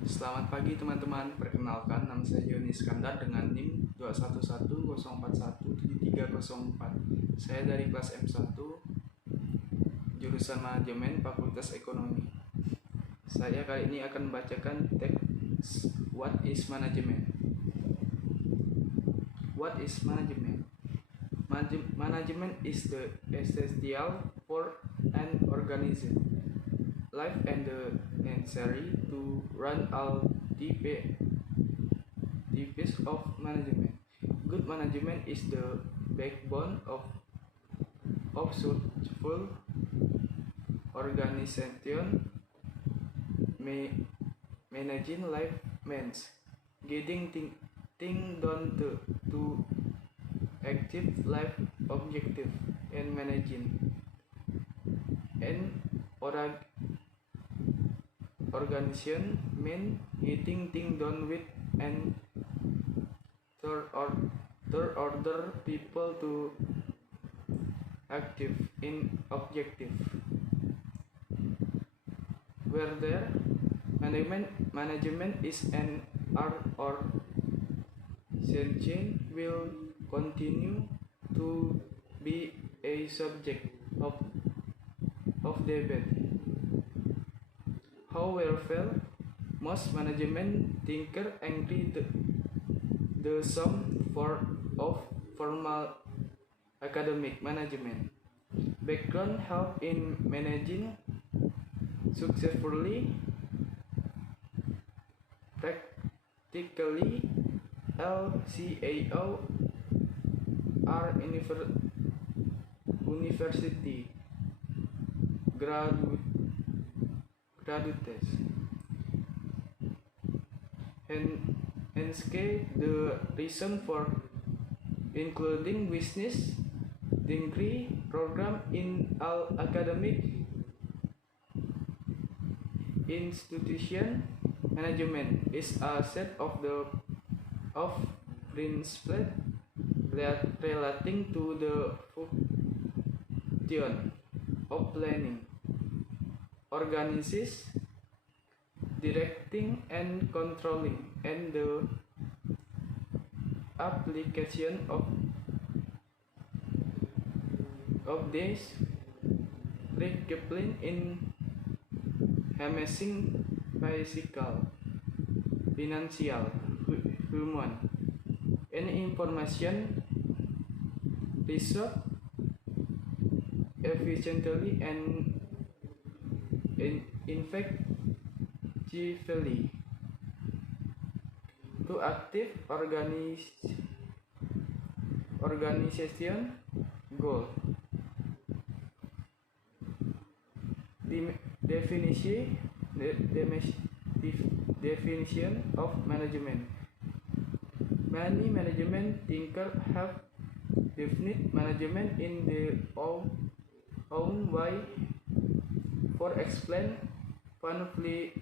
Selamat pagi teman-teman, perkenalkan nama saya Yoni Iskandar dengan NIM 211041734. Saya dari kelas M1, jurusan Manajemen Fakultas Ekonomi. Saya kali ini akan membacakan teks What is Management? What is management? Management is the essential for an organization life and the necessary to run all the piece of management. Good management is the backbone of successful organization. Managing life means getting things done to achieve life objective and managing an organization mean getting things done with and third order people to active in objective. Where there management is an art or science will continue to be a subject of debate. However, most management thinkers agree the sum of formal academic management background help in managing successfully. Practically, LCAO are university graduates. Hence, the reason for including business degree program in all academic institution. Management is a set of principles relating to the function of planning, organizing, directing, and controlling, and the application of these principles in managing physical, financial, human, and information resource efficiently and effectively to active organization goal. The definition of management. Many management thinkers have defined management in their own way. For explain, Van Vliet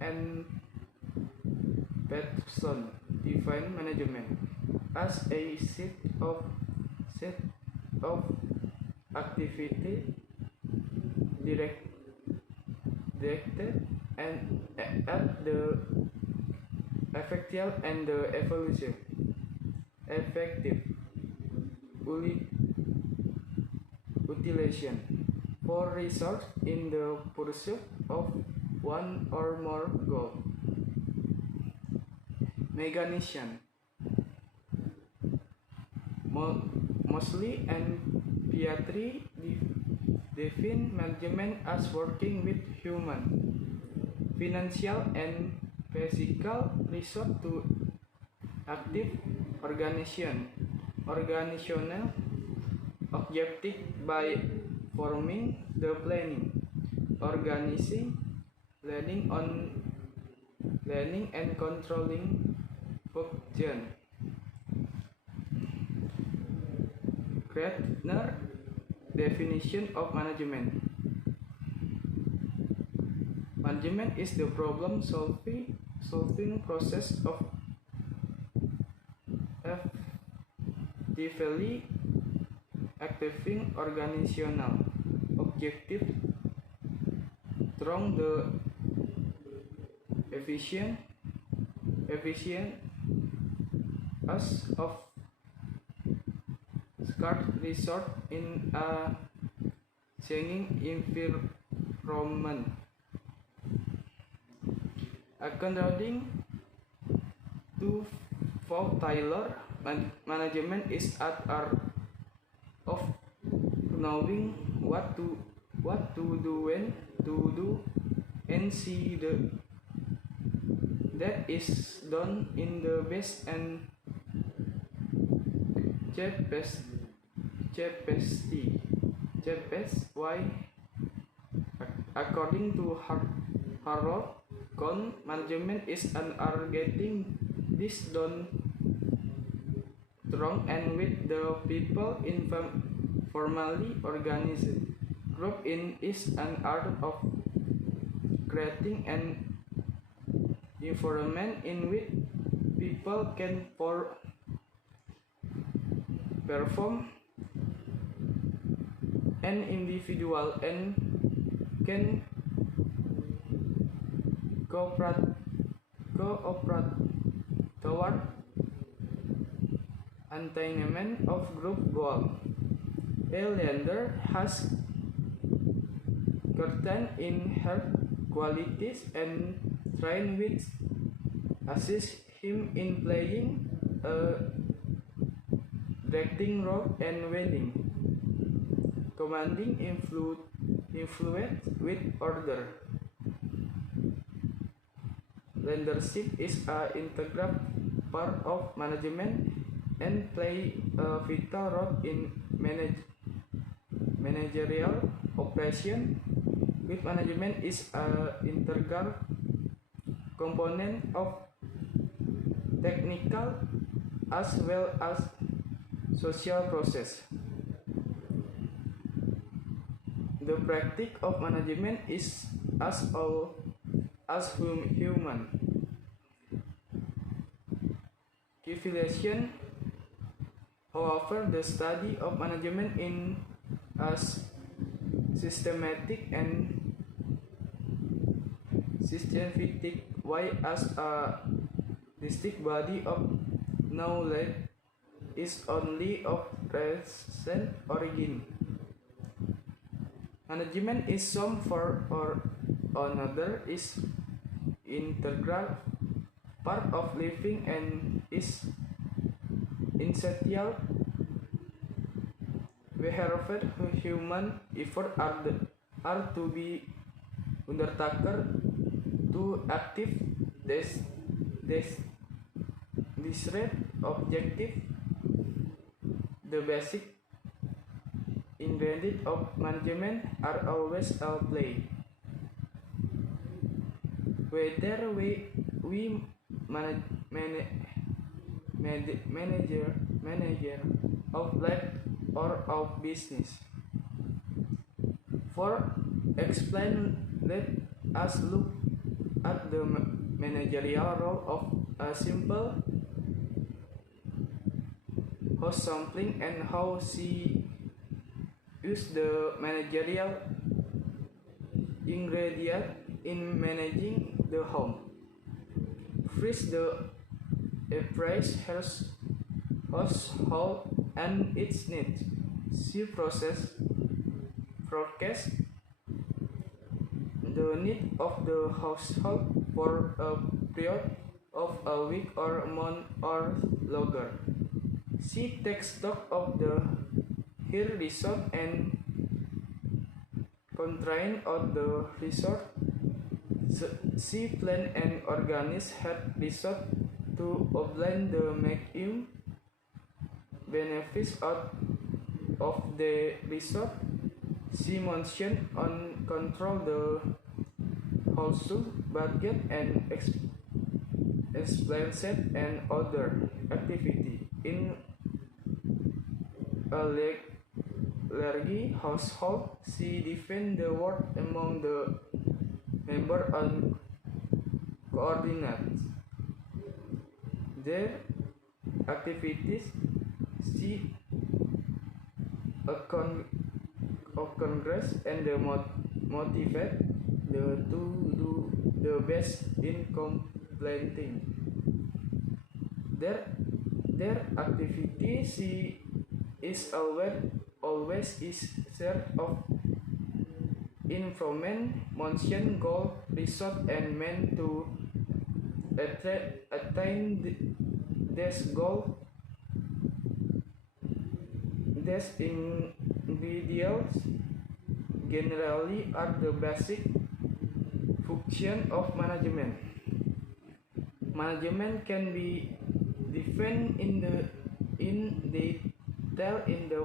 and Peterson define management as a set of activity directed and at the effective and the effective utilization for resource in the pursuit of one or more goal. Mechanician Mosley and Pietri define management as working with human, financial, and physical resource to active organizational objective by forming the organizing, planning and controlling function. Gretner definition of management. Management is the problem solving process of effectively acting organizational objective through the efficient as of scarce resource in a changing environment. According to Tyler, management is at art of knowing what to do, when to do, and see that is done in the best and cheapest way. According to Harold Kohn, management is an art getting this done strong and with the people in formally organized group in is an art of creating an environment in which people can perform an individual and can cooperate toward attainment of group goal. Leander has certain inherent qualities and trained which assist him in playing a directing role and winning, commanding influence with order. Leadership is an integral part of management and play a vital role in managerial operation. With management is an integral component of technical as well as social process. The practice of management is as human civilization. However, the study of management in as systematic and systematic way as a distinct body of knowledge is only of recent origin. Management is some form or another is integral part of living and is essential wherever human effort are to be undertaken to achieve this objective. The basic ingredient of management are always at play. Whether we manager of life or of business. For explain, let us look at the managerial role of a simple house sampling and how she used the managerial ingredient in managing the home. First, the appraise household and its needs. She forecast the need of the household for a period of a week or a month or longer. She takes stock of her resort and constraint of the resort. She planned and organized her resort to obtain the maximum benefits out of the resort. She mentioned on control the household budget and expenses and other activity in a large household. She divided the work among the members and coordinates their activities. She Congress and motivate to do the best in completing their activity. She is always is share of information goal result and meant to attain this goal. These individuals generally are the basic function of management. Management can be defined in detail in the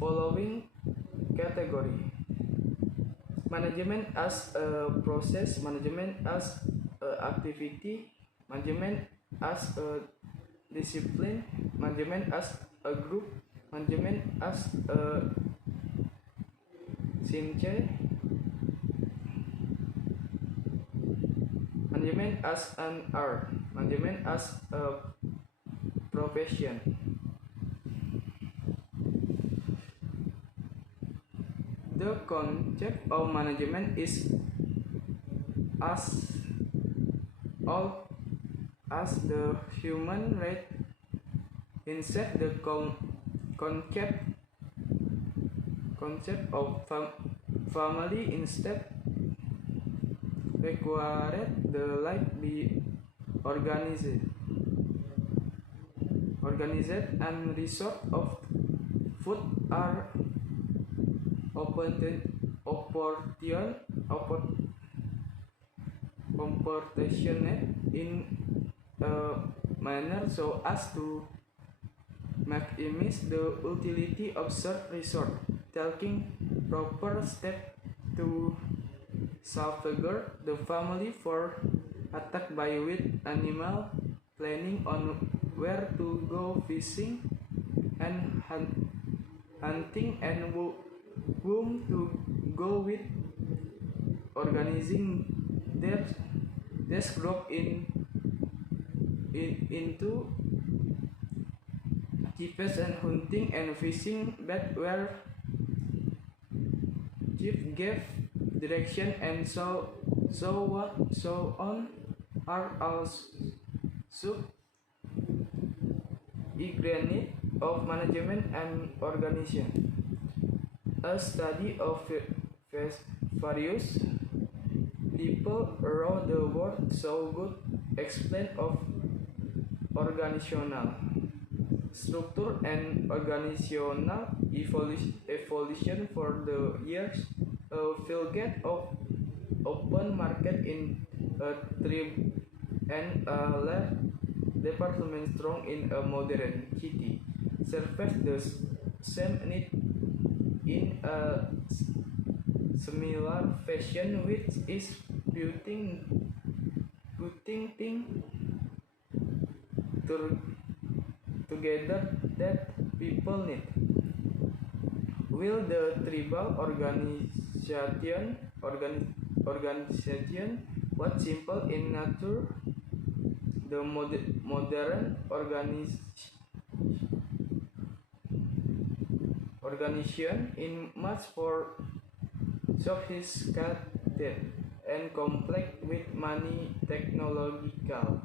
following category: management as a process, management as an activity, management as a discipline, management as a group, management as a science, management as an art, management as a profession. The concept of management is as old as the human race. Instead, the concept of family instead required the life be organized and resource of food are opportioned in a manner so as to maximize the utility of such resource, taking proper steps to safeguard the family for attack by wild animal, planning on where to go fishing and hunting, and whom to go with, organizing their group into chiefs and hunting and fishing that were chief gave direction and so on are also ingredient of management and organization. A study of various people around the world so good explain of organizational structure and organizational evolution for the years. A field of open market in a tribe and a large department strong in a modern city serves the same need in a similar fashion, which is putting things together that people need. Will the tribal organization was simple in nature, the modern organization in much more sophisticated and complex with many technological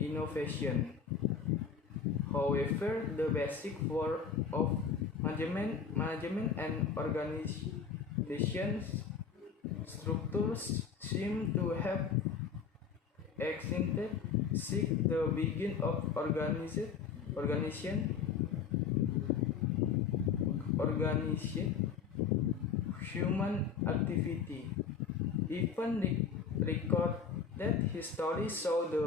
innovation. However, the basic work of management and organization structures seem to have existed since the beginning of organization human activity. Even recorded history show the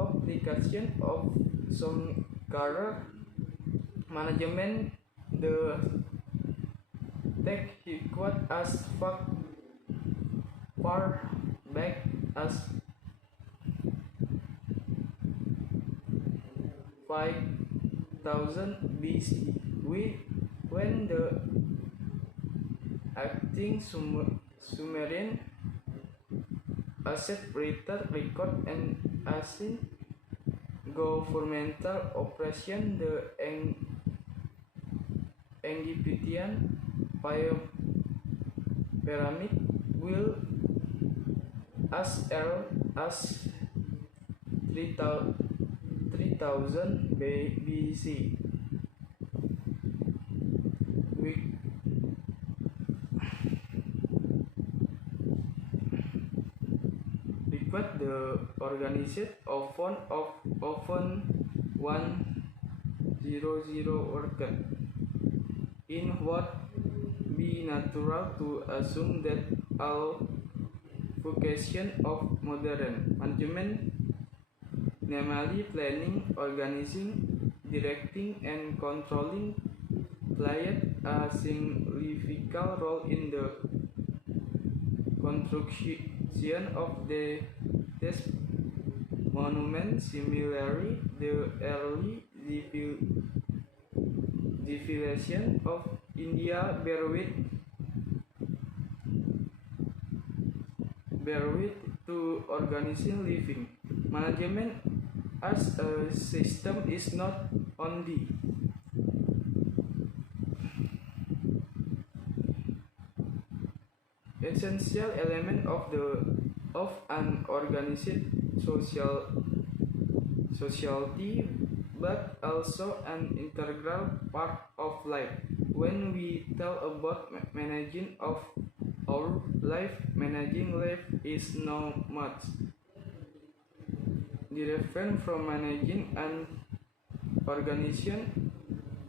application of some career management. The tech equate as far back as 5000 BC, when the acting Sumerian asset record and ancient governmental operation. The Egyptian pyramid will as 3000 BC. But the organization often 100 workers. In what be natural to assume that all vocation of modern management, namely planning, organizing, directing, and controlling, played a significant role in the construction of this monument. Similarly, the early civilization of India bear with to organizing living. Management as a system is not only essential element of an organized society, but also an integral part of life. When we talk about managing of our life, managing life is no much different from managing an organization,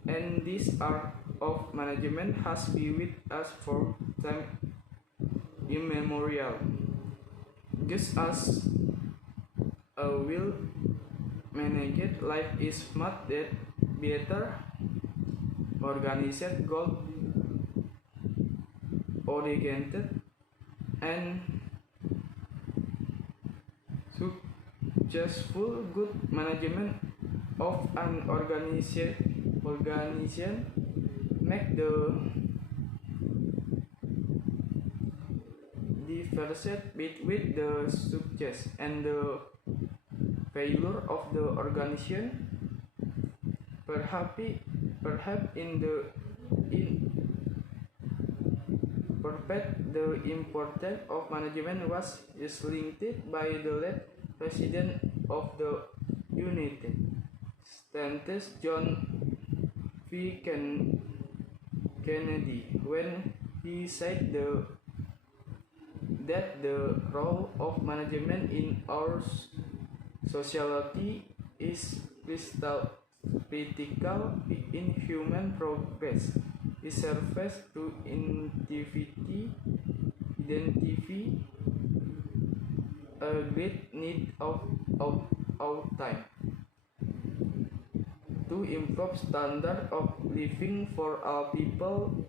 and this art of management has been with us for time immemorial. Just as a well-managed life is much better organized, goal-oriented, and successful, good management of an organization make the difference between the success and the failure of the organization. Perhaps the importance of management was linked by the late President of the United States, John F. Kennedy, when he said that the role of management in our society is critical in human progress. It serves to identify a great need of our time to improve standard of living for all people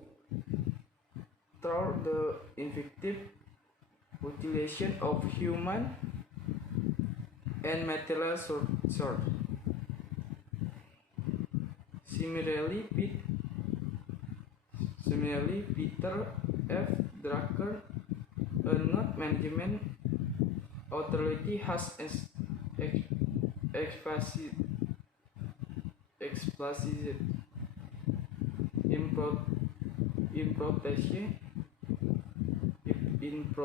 through the effective utilization of human and material source. Similarly, Peter F. Drucker, a not management authority, has explicit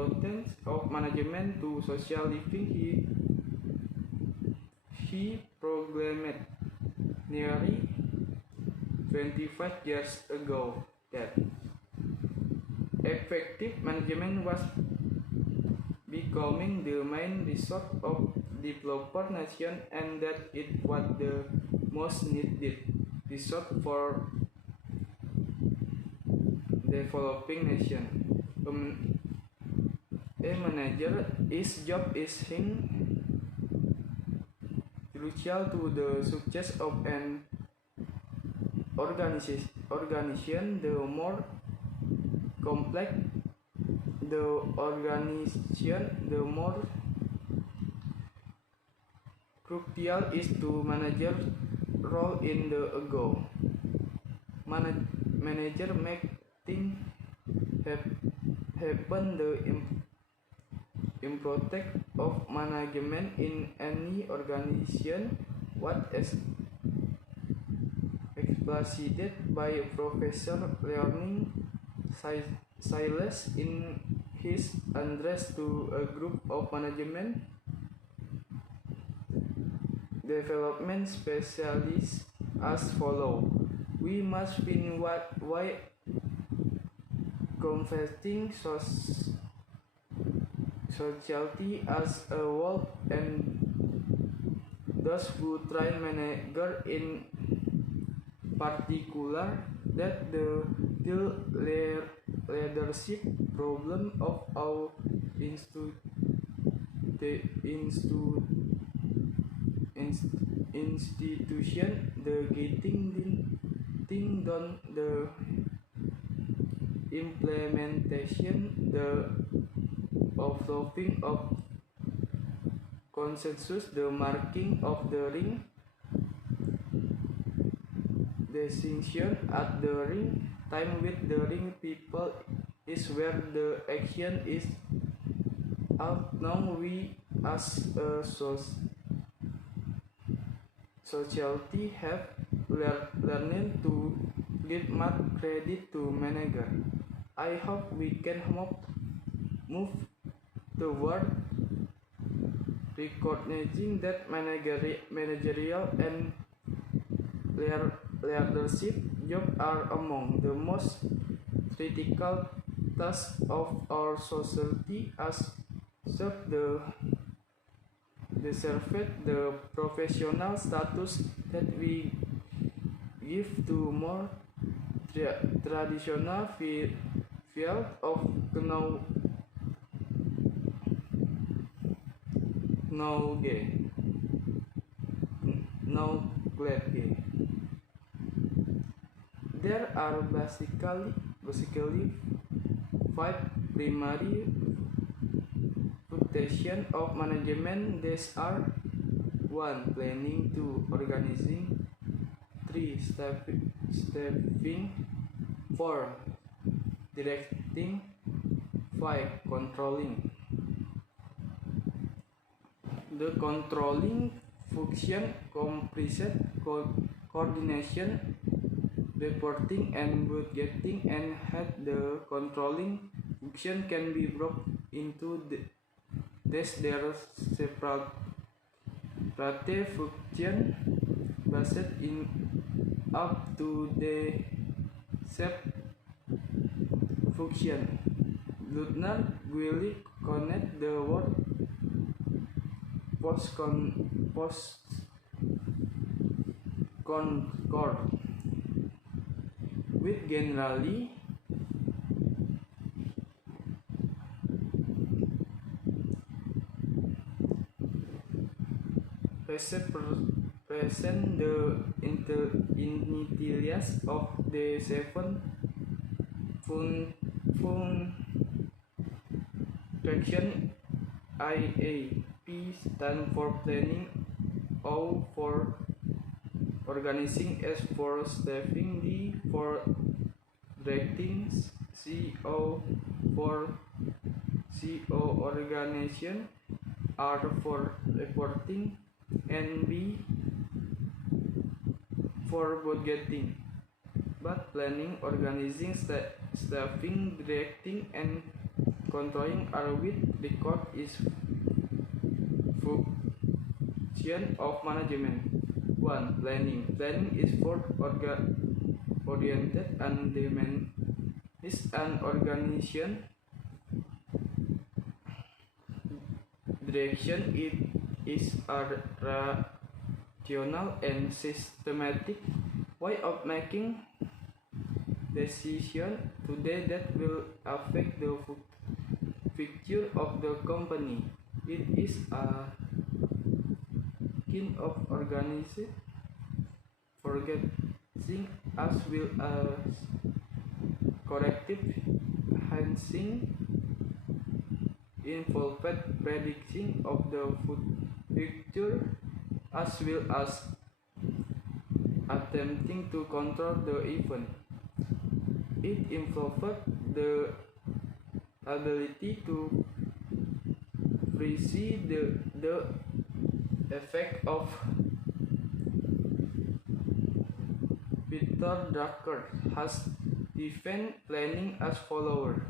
importance of management to social living. He proclaimed nearly 25 years ago that effective management was becoming the main resort of developer nations, and that it was the most needed resort for developing nations. A manager's job is crucial to the success of an organization. The more complex the organization, the more crucial is to manager's role in the goal. Manager make things happen. The importance of management in any organization was explained by Professor Learning Silas in his address to a group of management development specialists as follows. We must find why confessing society as a whole and those who try manager in particular that the leadership problem of our institution, the getting thing done, the implementation, the observing of consensus, the marking of the ring, distinction at the ring time with the ring people is where the action is out. Now we as a society have learned to give much credit to manager. I hope we can move toward recognizing that managerial and leadership jobs are among the most critical tasks of our society as serve the deserve the professional status that we give to more traditional field of knowledge. There are basically five primary functions of management. These are 1. Planning, 2. Organizing, 3. Staffing, 4. Directing, 5. Controlling. The controlling function comprises coordination, reporting, and budgeting, and the controlling function can be broken into their separate function based in up to the shape function. Lutner will connect the word post concord with generally present the initials of the 7 function. P stand for planning, O for organizing, S for staffing, D for directing, CO for organization, R for reporting, and B for budgeting. But planning, organizing, staffing, directing, and controlling are with record is function of management. 1. Planning. Planning is for oriented and demand is an organization. Direction it is a rational and systematic way of making decisions today that will affect the future of the company. It is a kind of organizing, forgetting as well as corrective enhancing, involved predicting of the future as well as attempting to control the event. It involved the ability to foresee the effect of Peter Drucker has defined planning as follows.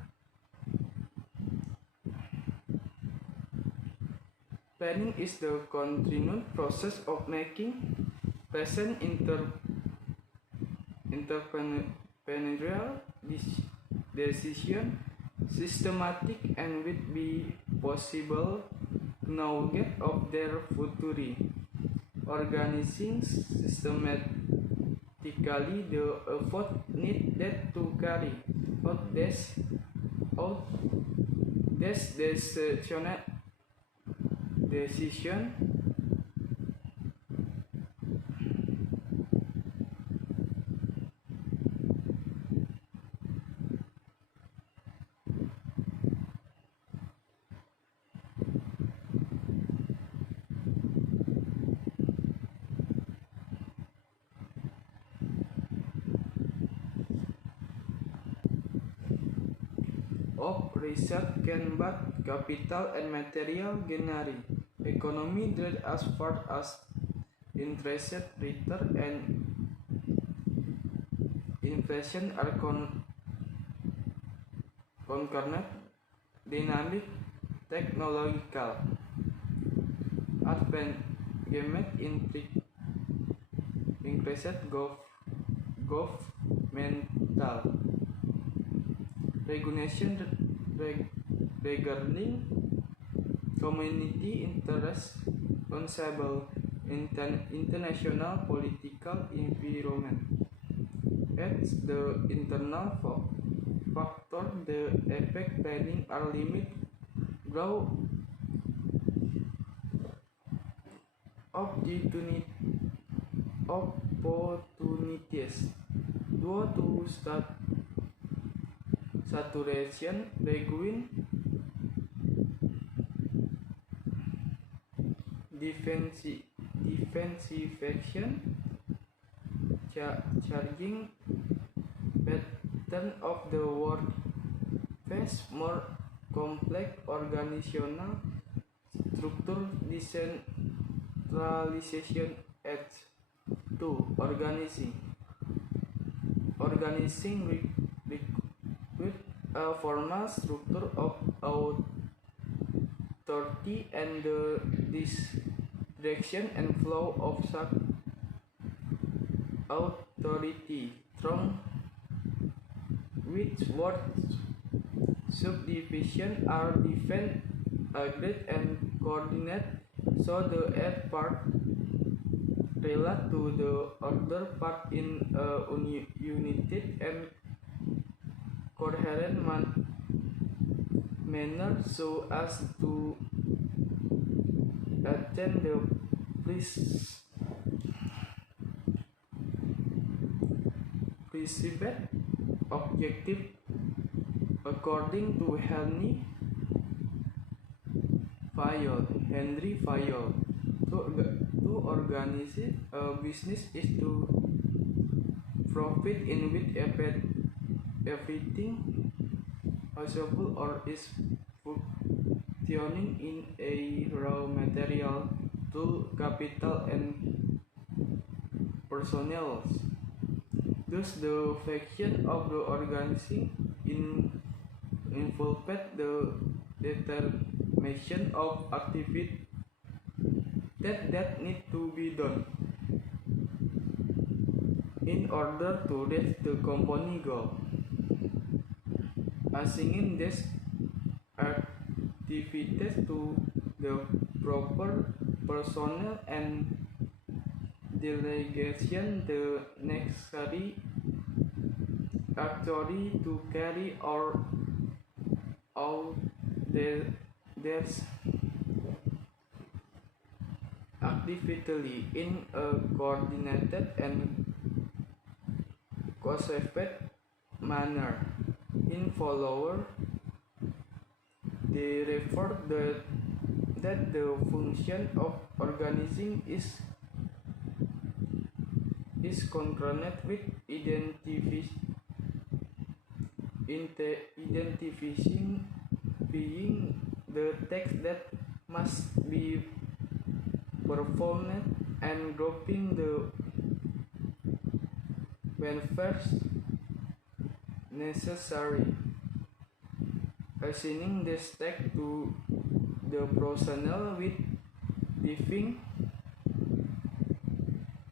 Planning is the continued process of making present entrepreneurial decision systematic and will be possible knowledge of their future. Organizing systematically the effort needed to carry out this decision of research can both capital and material generate economy that as far as interest return and inflation are concurrent dynamic technological advancement increased governmental regulation regarding community interest unstable international political environment. As the internal factor the effect planning are limit growth opportunities due to saturation reguin defensification charging pattern of the workplace more complex organizational structure decentralization adds to organizing with a formal structure of authority and the direction and flow of such authority from which words subdivision are defined, agreed and coordinated so the eight part relate to the other part in a united and coherent manner so as to attain the perceived objective according to Henry Fayol. To organize a business is to profit in with everything possible or is functioning in a raw material, tool, capital, and personnel. Thus, the function of the organizing involved the determination of activity that need to be done in order to reach the company goal. Assigning these activities to the proper personnel and delegation the necessary authority to carry out their actively in a coordinated and cost-effective manner. In follower, they refer that the function of organizing is concurrent with identifying the tasks that must be performed and grouping the welfare necessary, assigning this task to the personnel with activating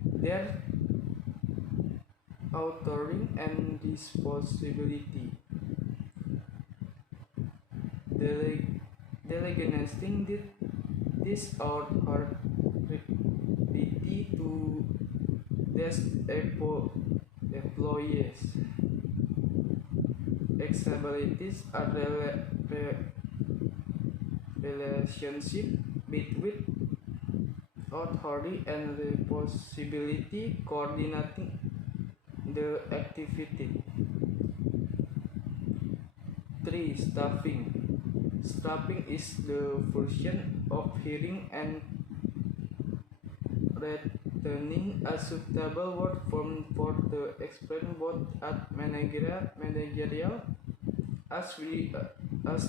their authoring and responsibility. Delegating this authority to these employees. Examples are relationship between authority and responsibility coordinating the activity. 3. Staffing. Staffing is the function of hiring and retaining a suitable workforce for the explain both at managerial as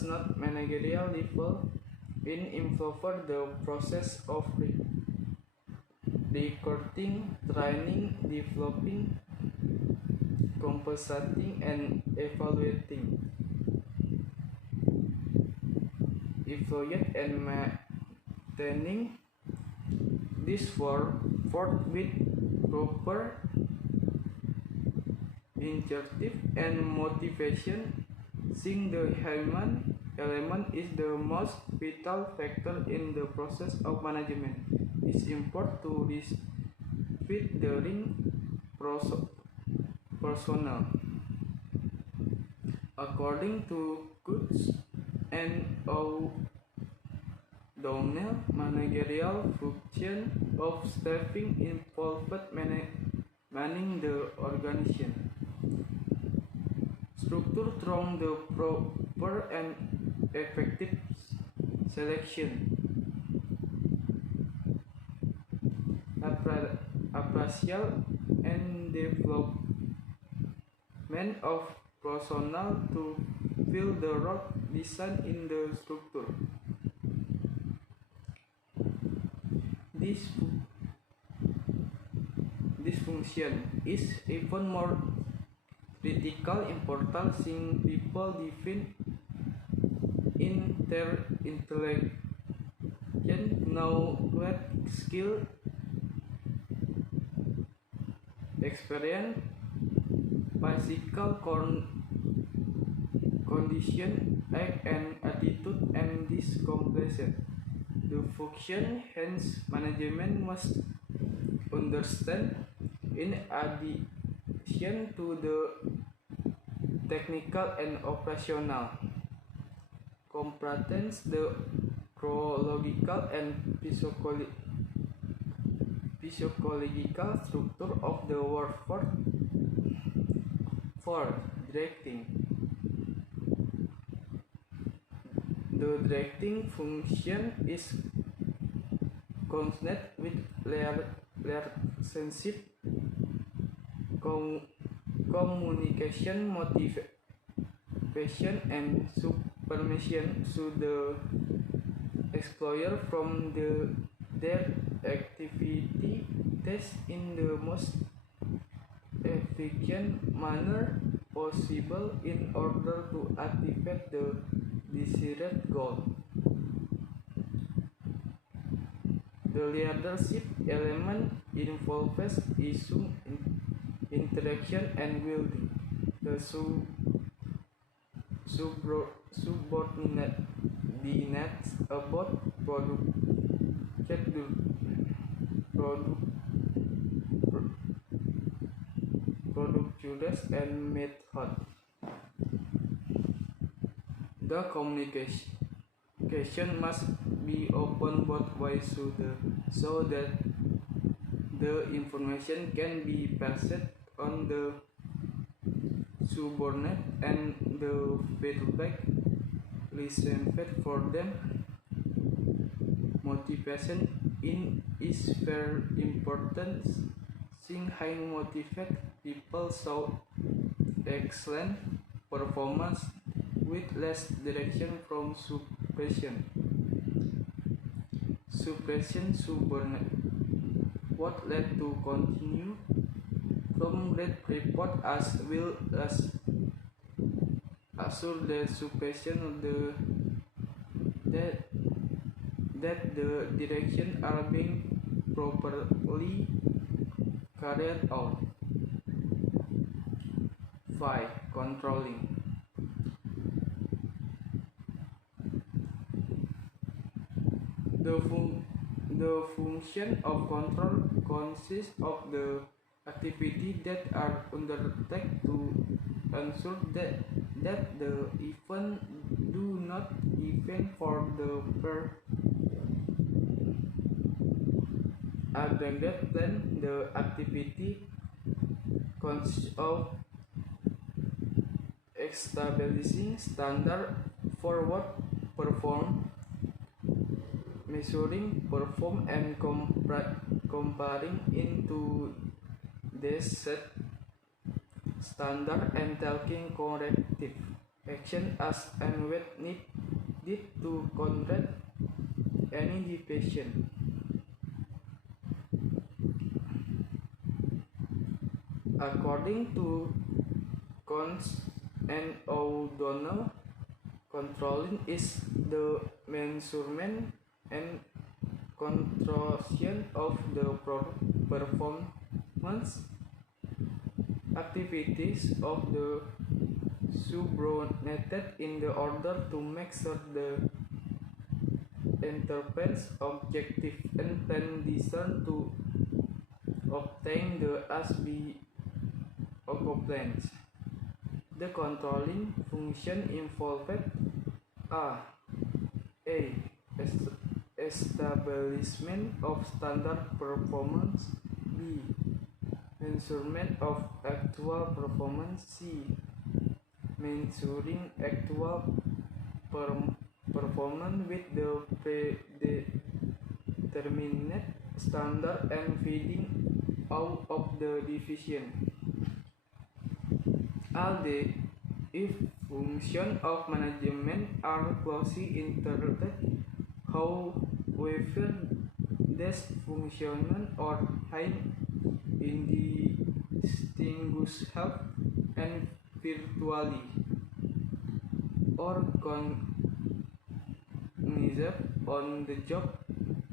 not managerial level in involve the process of recruiting, training, developing, compensating, and evaluating employees and maintaining this work with proper incentive and motivation. Since the human element is the most vital factor in the process of management, it's important to respect the personnel. According to Coates and O'Donnell, managerial function of staffing involved manning the organization. Structure from the proper and effective selection, appraisal and development of personnel to fill the role designed in the structure. This function is even more critical important since people define in their intelligence, knowledge, skill, experience, physical condition, act and attitude, and this completion. The function hence management must understand in addition to the technical and operational competence, the psychological and physiological structure of the workforce. For directing, the directing function is consonant with relationship, communication, motivation, and supervision to the employer from their activity test in the most efficient manner possible in order to achieve the desired goal. The leadership element involves issue interaction and building the subordinate about productions and method. The communication must be open both ways so that the information can be passed on the subordinate and the feedback listened for them. Motivation is very important since high motivated people show excellent performance with less direction from suppression. Subordinate. What led to continue from that report as well as assure the suppression of the that the directions are being properly carried out. 5. Controlling. The function of control consists of the activities that are undertaken to ensure that the event do not event for the aggregate plan. The activity consists of establishing standard for what performed, measuring perform and comparing into this set standard and taking corrective action as and when needed to correct any deviation. According to Cons and O'Donnell, controlling is the measurement and controlling of the performance activities of the subordinated in the order to make sure the enterprise objective and plan designed to obtain the SB accomplished. The controlling function involved a establishment of standard performance, b measurement of actual performance, c measuring actual performance with the predetermined standard and feeding out of the deviation. All the if functions of management are closely interrelated, however, these functions are highly indistinguishable and virtually or cognizable on the job.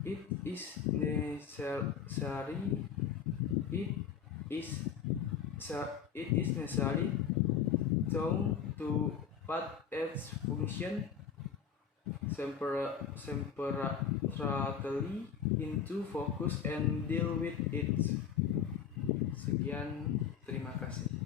It is necessary to put its function separately into focus and deal with it. Sekian, terima kasih.